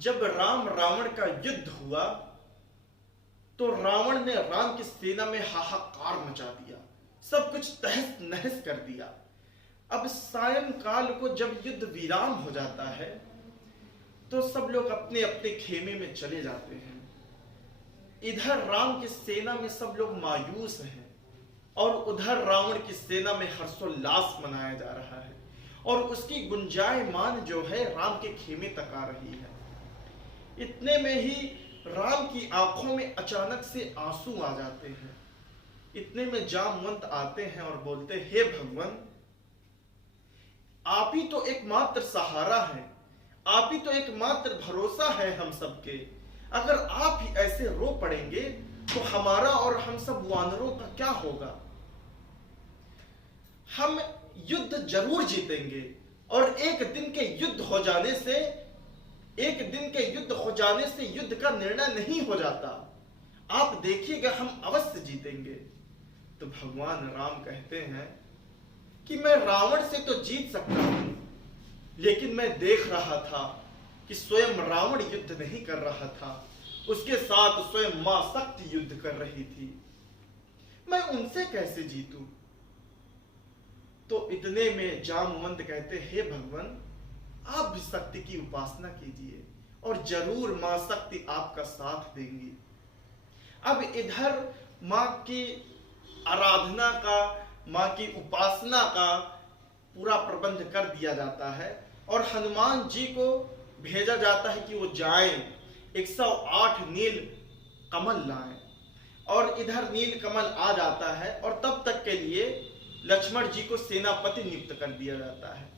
जब राम रावण का युद्ध हुआ तो रावण ने राम की सेना में हाहाकार मचा दिया, सब कुछ तहस नहस कर दिया। अब सायंकाल को जब युद्ध विराम हो जाता है तो सब लोग अपने अपने खेमे में चले जाते हैं। इधर राम की सेना में सब लोग मायूस हैं और उधर रावण की सेना में हर्षोल्लास मनाया जा रहा है और उसकी गुंजायमान जो है राम के खेमे तक आ रही है। इतने में ही राम की आंखों में अचानक से आंसू आ जाते हैं। इतने में जामवंत आते हैं और बोलते, हे भगवान, आप ही तो एकमात्र सहारा है, आप ही तो एकमात्र भरोसा है हम सबके। अगर आप ही ऐसे रो पड़ेंगे तो हमारा और हम सब वानरों का क्या होगा? हम युद्ध जरूर जीतेंगे और एक दिन के युद्ध हो जाने से युद्ध का निर्णय नहीं हो जाता। आप देखिएगा, हम अवश्य जीतेंगे। तो भगवान राम कहते हैं कि मैं रावण से तो जीत सकता हूं, लेकिन मैं देख रहा था कि स्वयं रावण युद्ध नहीं कर रहा था, उसके साथ स्वयं मां शक्ति युद्ध कर रही थी। मैं उनसे कैसे जीतूं? तो इतने में जामवंत कहते, हे भगवान, आप भी शक्ति की उपासना कीजिए और जरूर मां शक्ति आपका साथ देंगी। अब इधर मां की आराधना का, मां की उपासना का पूरा प्रबंध कर दिया जाता है और हनुमान जी को भेजा जाता है कि वो जाएं 108 नील कमल लाएं। और इधर नील कमल आ जाता है और तब तक के लिए लक्ष्मण जी को सेनापति नियुक्त कर दिया जाता है।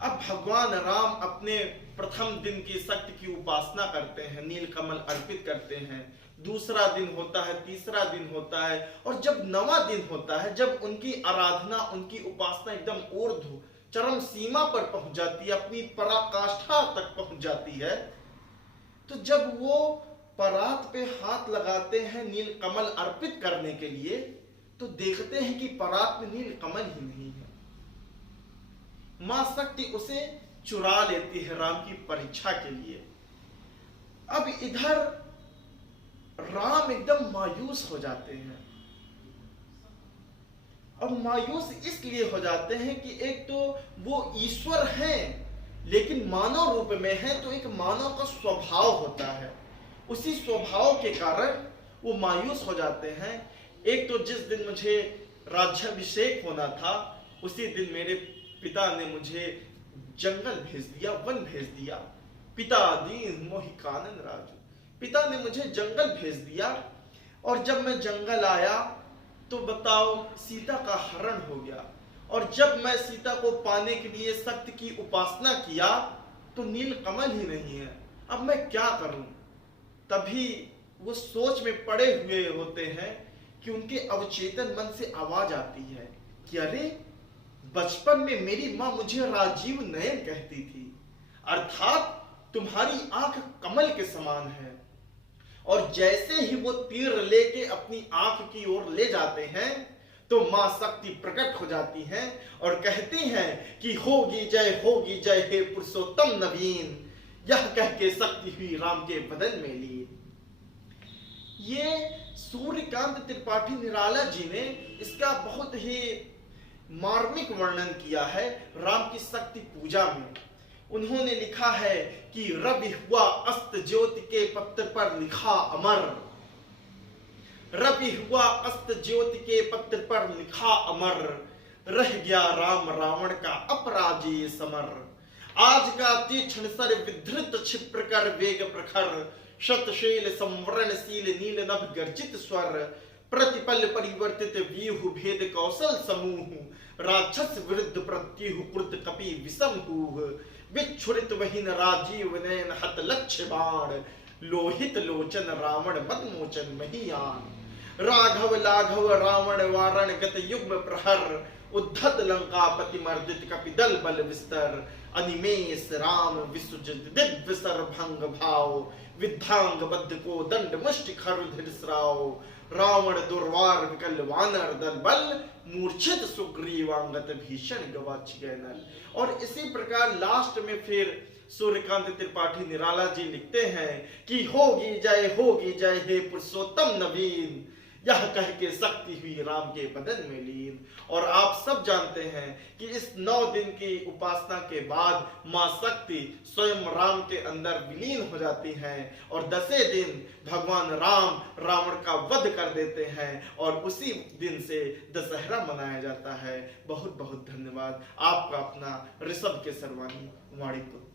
अब भगवान राम अपने प्रथम दिन की शक्ति की उपासना करते हैं, नील कमल अर्पित करते हैं। दूसरा दिन होता है, तीसरा दिन होता है और जब 9वां दिन होता है, जब उनकी आराधना, उनकी उपासना एकदम ऊर्ध्व चरम सीमा पर पहुंच जाती है, अपनी पराकाष्ठा तक पहुंच जाती है, तो जब वो परात पे हाथ लगाते हैं नील कमल अर्पित करने के लिए, तो देखते हैं कि परात में नील कमल ही नहीं है। मां शक्ति उसे चुरा लेती है राम की परीक्षा के लिए। अब इधर राम एकदम मायूस हो जाते हैं। अब मायूस इसलिए हो जाते हैं कि एक तो वो ईश्वर हैं लेकिन मानव रूप में है, तो एक मानव का स्वभाव होता है, उसी स्वभाव के कारण वो मायूस हो जाते हैं। एक तो जिस दिन मुझे राज्याभिषेक होना था, उसी दिन मेरे पिता ने मुझे जंगल भेज दिया, वन भेज दिया। पिता दीन मोहि कानन राजू, पिता ने मुझे जंगल भेज दिया और जब मैं जंगल आया तो बताओ सीता का हरण हो गया। और जब मैं सीता को पाने के लिए शक्ति की उपासना किया तो नील कमल ही नहीं है। अब मैं क्या करूं? तभी वो सोच में पड़े हुए होते हैं कि उनके अवचेतन मन से आवाज आती है कि अरे, बचपन में मेरी मां मुझे राजीव नयन कहती थी, अर्थात तुम्हारी आंख कमल के समान है। और जैसे ही वो तीर लेके अपनी आंख की ओर ले जाते हैं तो मां शक्ति प्रकट हो जाती हैं और कहती हैं कि होगी जय हे पुरुषोत्तम नवीन। यह कह के शक्ति हुई राम के बदन में लीन। ये सूर्यकांत त्रिपाठी निराला जी ने इसका बहुत ही मार्मिक वर्णन किया है राम की शक्ति पूजा में। उन्होंने लिखा है कि रवि हुआ अस्त ज्योति के पत्र पर लिखा अमर, रवि हुआ अस्त ज्योति के पत्र पर लिखा अमर, रह गया राम रावण का अपराजेय समर। आज का तीक्ष्ण सर विधृत क्षिप्र कर वेग प्रखर, शतशैल संवरणशील नील नभ गर्जित स्वर, प्रतिपल परिवर्तित व्यूह भेद कौशल समूह, राक्षस विरुद्ध प्रत्युह कृत कपि विषम हूह, विच्छुरित वहीन राजीव नयन हत लक्ष्य बाण, लोहित लोचन रावण मदमोचन महियान। राघव लाघव रावण वारण गत युग्म प्रहर, उद्धत लंकापति मर्दित कपिदल बल विस्तर, अनिमेष राम विसुजित दिव्य सरभंग भाव, विद्धांग बद्ध को दंड मुष्टि खरुधिर स्राव, रावण दुर्वार विकल वानर दल बल, मूर्छित सुग्रीवांगत भीषण गवाच गए नल। और इसी प्रकार लास्ट में फिर सूर्यकांत त्रिपाठी निराला जी लिखते हैं कि होगी जय हे पुरुषोत्तम नवीन, यह कह के शक्ति हुई राम के बदन में लीन। और आप सब जानते हैं कि इस 9 दिन की उपासना के बाद मां शक्ति स्वयं राम के अंदर विलीन हो जाती हैं और 10वें दिन भगवान राम रावण का वध कर देते हैं और उसी दिन से दशहरा मनाया जाता है। बहुत बहुत धन्यवाद। आपका अपना ऋषभ के सरवानी वाणीपुर।